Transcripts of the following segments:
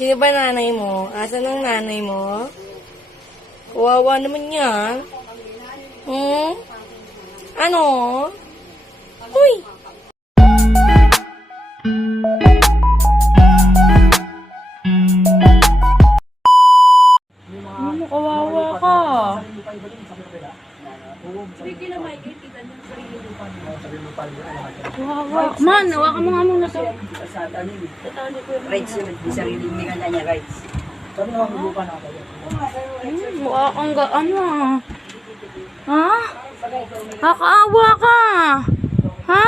Sino ba nanay mo? Asan ang nanay mo? Kawawa naman yan. Ano? Uy! Kawawa ka. Kawawa. Man, hawakan mo nga muna to. Rights, di sarili ni kanya niya, rights. Mukha kang ano ah. Ha? Kakaawa ka. Ha?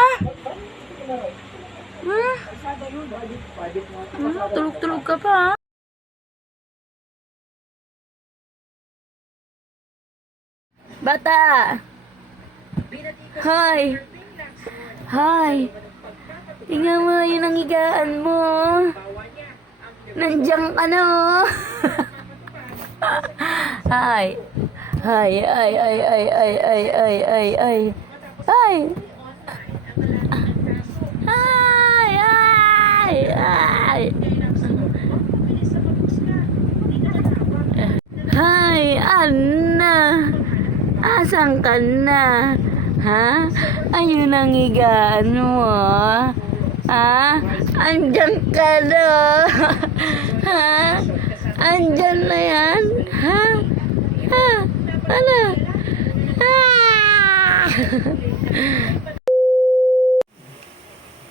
Tulog-tulog ka pa ha? Bata! Hi! Hi! Tingnan mo, yun ang higaan mo. Nandiyan ka na oh. Hi! Hi! Ay! Ay! Ay! Ay! Ay! Ay! Ay! Ay! Ay! Ay! Ay! Ay! Hi! Anna! Asan ka na? Ha? Ayun ang higaan mo. Ha? Andyan ka na. Ha? Andyan na yan. Ha? Ha? Ano? Ah!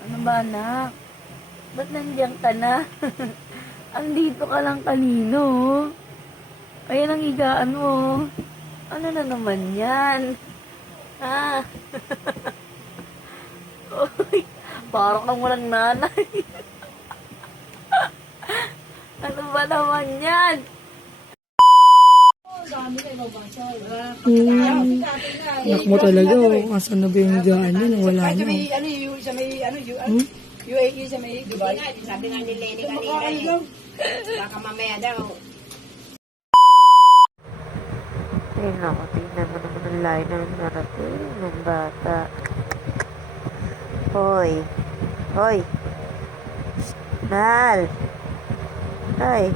Ano ba anak? Ba't nandiyan ka na? Andito ka lang kanino. Ayan ang higaan mo. Ano na naman yan? Ha? Uy, parang kang walang nanay. Ano ba naman yan? Anak mo talaga, oh. Asan na ba yung higaan yun? Wala na. UAE sa may Dubai. Sabi nga ni Lenny kanina baka mamaya daw. Ay, naku, tingnan mo naman ang layo na narating ng bata. Hoy! Hoy! Mahal! Hoy!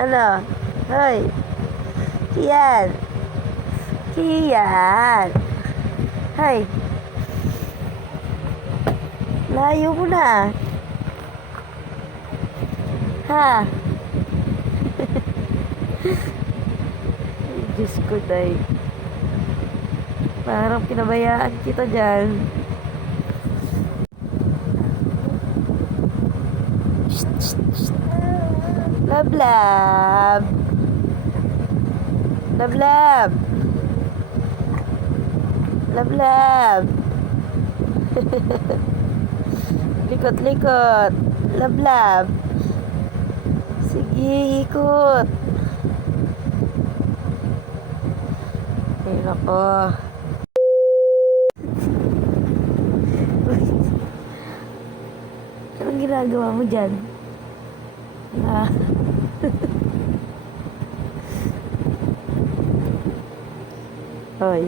Ano? Hoy! Kian! Kian! Hoy! Layo mo na! Ha? Diyos ko, day. Parang pinabayaan kita dyan. Shh, shh, shh. Love, love. Love, love. Love, love. Likot, likot. Love, love. Sige, ikot. Ay, nako. Anong ginagawa mo dyan? Ah. Hoy.